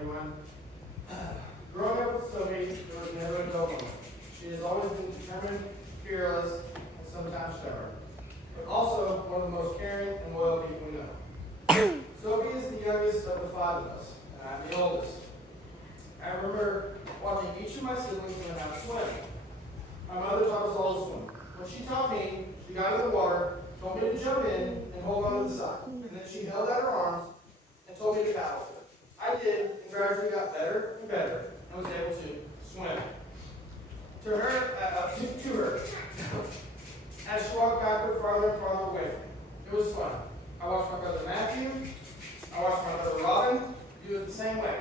everyone. Growing up with Sophie, there was never a dull moment. She has always been determined, fearless, and sometimes stubborn, but also one of the most caring and loyal people we know. Sophie is the youngest of the five of us, and I'm the oldest. I remember watching each of my siblings learn how to swim. My mother taught us all to swim. When she taught me, she got in the water, told me to jump in and hold on to the side, and then she held out her arms and told me to paddle. I did, and gradually got better and better, and was able to swim. To her, as she walked backward farther and farther away from me. It was fun. I watched my brother Matthew, I watched my brother Robin do it the same way.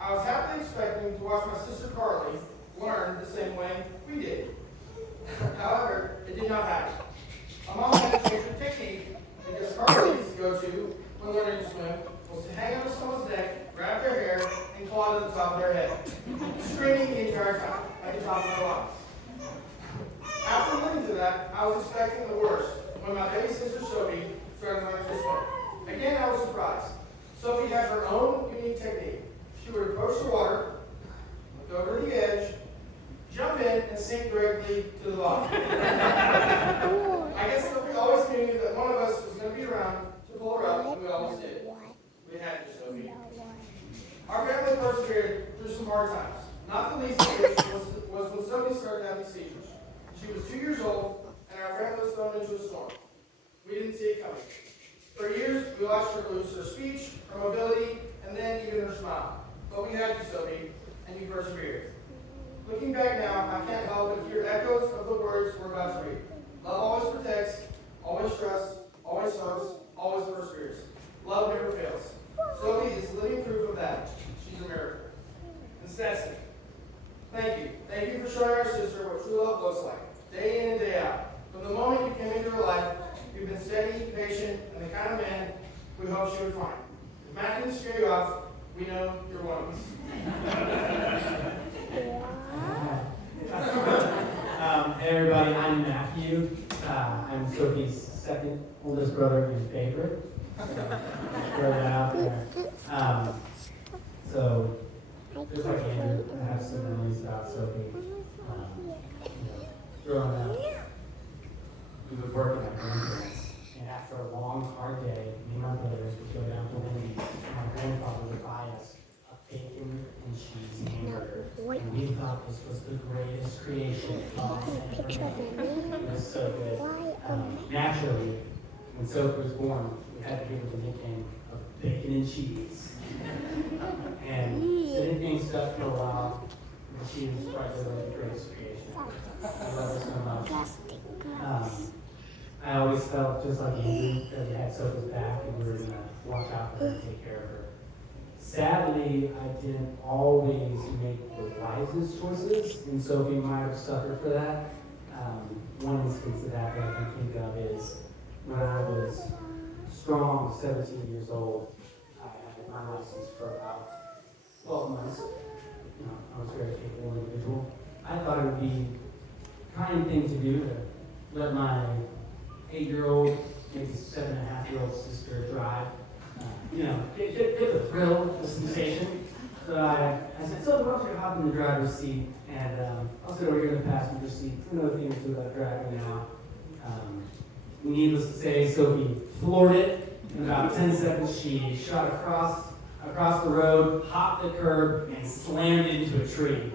I was happily expecting to watch my sister Carly learn the same way we did. However, it did not happen. My mom had to change her technique because Carly's go-to when learning to swim was to hang on to someone's neck, grab their hair, and claw to the top of their head, screaming the entire time, like the top of their lungs. After learning to that, I was expecting the worst when my baby sister Sophie started learning to swim. Again, I was surprised. Sophie had her own unique technique. She would approach the water, look over the edge, jump in, and sink directly to the bottom. I guess Sophie always knew that one of us was going to be around to pull her up, and we always did. We had to, Sophie. Our family persevered through some hard times. Not the least of which was when Sophie started having seizures. She was 2 years old, and our family was thrown into a storm. We didn't see it coming. For years, we watched her lose her speech, her mobility, and then even her smile. But we had you, Sophie, and you persevered. Looking back now, I can't help but hear echoes of the words we're about to read. Love always protects, always trusts, always hopes, always perseveres. Love never fails. Sophie is living proof of that. She's a miracle. And Stetson, thank you. Thank you for showing our sister what true love looks like, day in and day out. From the moment you came into her life, you've been steady, patient, and the kind of man we hoped she would find. If Matt didn't scare you off, we know you're one of us. Hey everybody, I'm Matthew. I'm Sophie's second oldest brother and favorite. Throw that out there. So, just like Andrew, I have some memories about Sophie. Growing up, we would work at my grandparents, and after a long, hard day, me and my brothers would go down to Wendy's, and my grandfather would buy us a bacon and cheese hamburger, and we thought this was the greatest creation God had ever made. It was so good. Naturally, when Sophie was born, we had to give her the nickname of Bacon and Cheese. And the nickname stuck for a while, and she was probably the greatest creation. I love her so much. I always felt just like Andrew that we had Sophie's back and we were going to watch out for her and take care of her. Sadly, I didn't always make the wisest choices, and Sophie might have suffered for that. One instance of that I can think of is when I was strong, 17 years old. I had my license for about 12 months. I was a very capable individual. I thought it would be a kind thing to do to let my 8-year-old, maybe 7.5-year-old sister drive. Get the thrill, the sensation. So I said, so why don't you hop in the driver's seat, and I'll sit over here in the passenger seat. Another thing or two about driving now. Needless to say, Sophie floored it. In about 10 seconds, she shot across the road, hopped the curb, and slammed into a tree.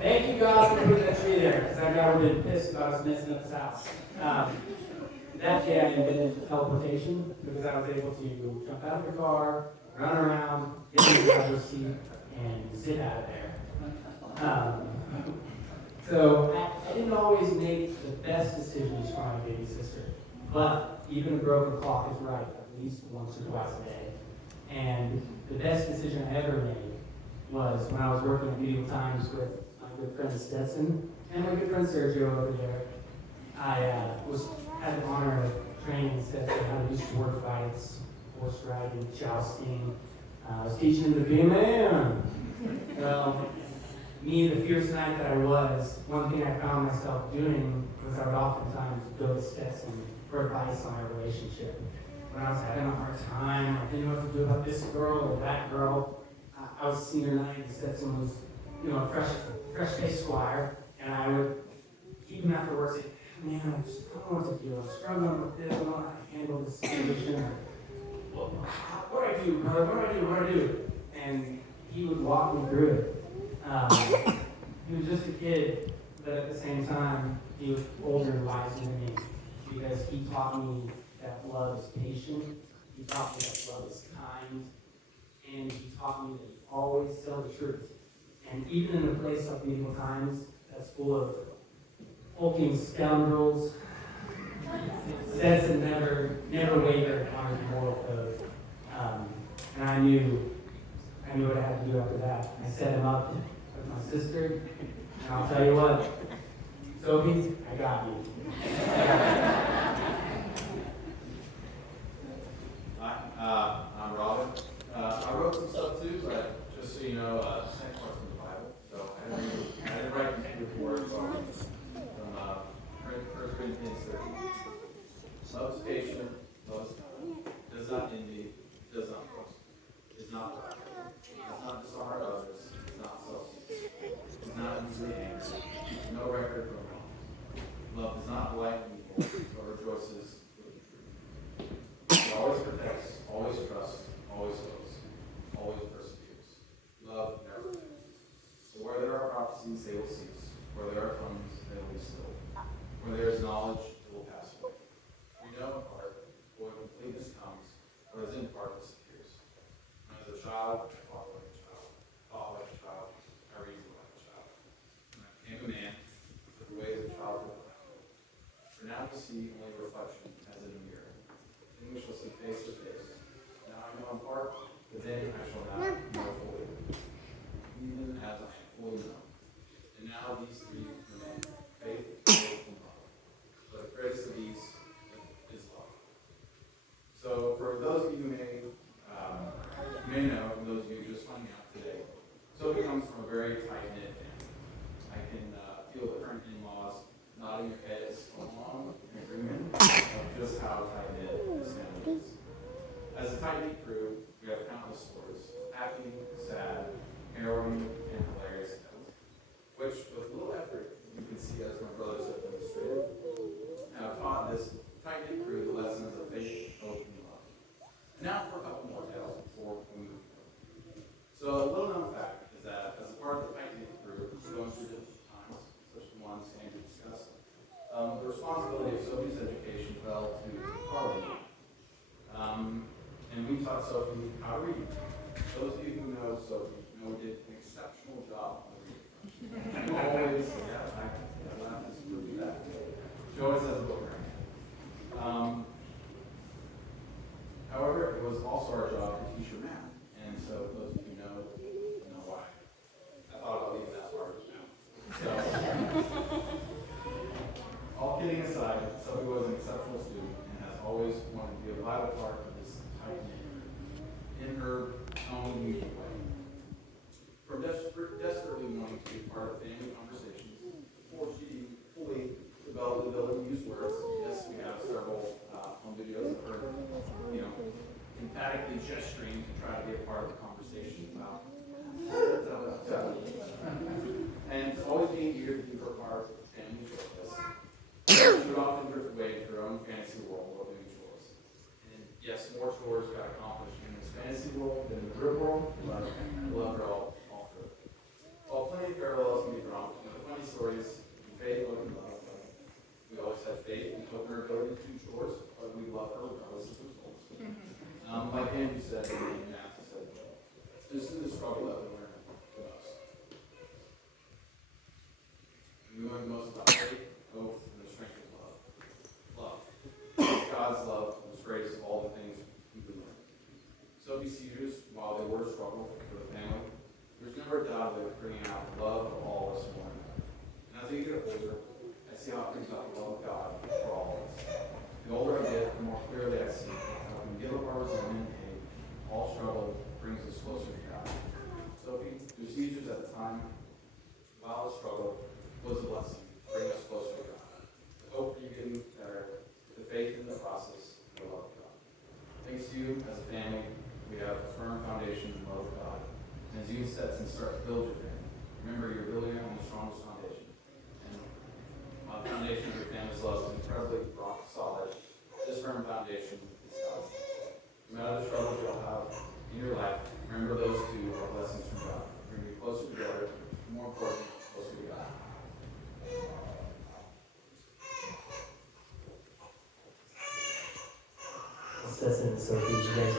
Thank you, God, for putting that tree there, because that guy would have been pissed about us messing up his house. That day I invented teleportation because I was able to jump out of the car, run around, get in the driver's seat, and zip out of there. So I didn't always make the best decisions for my baby sister, but even a broken clock is right at least once or twice a day. And the best decision I ever made was when I was working at Medieval Times with my good friend Stetson and my good friend Sergio over there. I had the honor of training Stetson how to do sword fights, horse riding, jousting. I was teaching him to be a man. Well, me, the fierce knight that I was, one thing I found myself doing was I would oftentimes go to Stetson for advice on our relationship. When I was having a hard time, I didn't know what to do about about this girl or that girl. I was senior night and said someone was, fresh faced squire, and I would keep him after work, say, man, I just don't know what to do. I'm struggling with this. I don't know how to handle this situation. What do I do, brother? What do I do? And he would walk me through it. He was just a kid, but at the same time, he was older and wiser than me because he taught me that love is patient. He taught me that love is kind. And he taught me that you always tell the truth. And even in a place of medieval times that's full of hulking scoundrels, says to never waver on his moral code. And I knew what I had to do after that. I set him up with my sister, and I'll tell you what, Sophie, I got you. Hi, I'm Robin. I wrote some stuff too, but just so you know, same parts in the Bible. So I didn't write the words from 1 Corinthians 13. Love is patient, love is kind, does not envy, does not boast, is not proud, does not dishonor others, is not self-seeking, is not easily angry, keeps no record of wrongs. Love does not delight in evil, but rejoices with the truth. It always protects, always trusts, always hopes, always perseveres. Love never fails. So where there are prophecies, they will cease. Where there are tongues, they will be still. Where there is knowledge, it will pass away. We know in part, but when completeness comes, what is in part disappears. When as a child, I walked like a child, thought like a child, I reasoned like a child. When I became a man, I took away the childhood around. For now we see only reflection as in a mirror. Then we shall see face to face. Now I know in part, but then I shall not know fully, even as I am fully known. And now these three remain: faith, hope, and love. But the greatest of these is love. So for those of you who may know, and those of you just finding out today, Sophie comes from a very tight-knit family. I can feel the current in-laws nodding their heads along in agreement of just how tight-knit this family is. As a tight-knit crew, we have countless stories, happy, sad, harrowing, and hilarious tales, which, with little effort, you can see as my brothers have demonstrated, have taught this tight-knit crew the lessons of faith, hope, and love. And now for a couple more tales before we move forward. So a little known fact is that as a part of the tight-knit crew, going through difficult times, such as the ones Andrew discussed, the responsibility of Sophie's education fell to Carly. And we taught Sophie how to read. Those of you who know Sophie know we did an exceptional job on reading. She always, I laugh to prove that. She always has a book in her hand. However, it was also our job to teach her math. And so those of you who know why. I thought about leaving that part now. So, all kidding aside, Sophie was an exceptional student and has always wanted to be a vital part of this tight-knit group in her own unique way. From desperately wanting to be part of family conversations before she fully developed the ability to use words. Yes, we have several home videos of her, emphatically gesturing to try to be a part of the conversation about and always being eager to do her part of family chores. She would often drift away into her own fantasy world while doing chores. And yes, more chores got accomplished in this fantasy world than in the real world, but I love her all through it. While plenty of parallels can be drawn between the funny stories and faith, hope, and love, we always had faith and hope in her ability to do chores, but we love her regardless of the results. Like Andrew said, in math, he said, this is the struggle that we learn the most. We learn the most about faith, hope, and the strength of love. Love. God's love was greatest of all the things we could learn. Sophie's seizures, while they were a struggle for the family, there's never a doubt that it was bringing out the love of all of us for one another. And as I get older, I see how it brings out the love of God for all of us. The older I get, the more clearly I see how we can give up our resentment and hate. All struggle brings us closer to God. Sophie, through seizures at the time, while the struggle was a blessing, bring us closer to God. The hope for you getting better, the faith in the process, and the love of God. Thanks to you as a family, we have foundation and love of God. And as you set and start to build your family, remember you're building it on the strongest foundation. And while the foundation of your family's love is incredibly rock solid, this firm foundation is God's. No matter the struggles you'll have in your life, remember those two are blessings from God. Bring you closer together, more importantly, closer to God. Cess and Sophie, you guys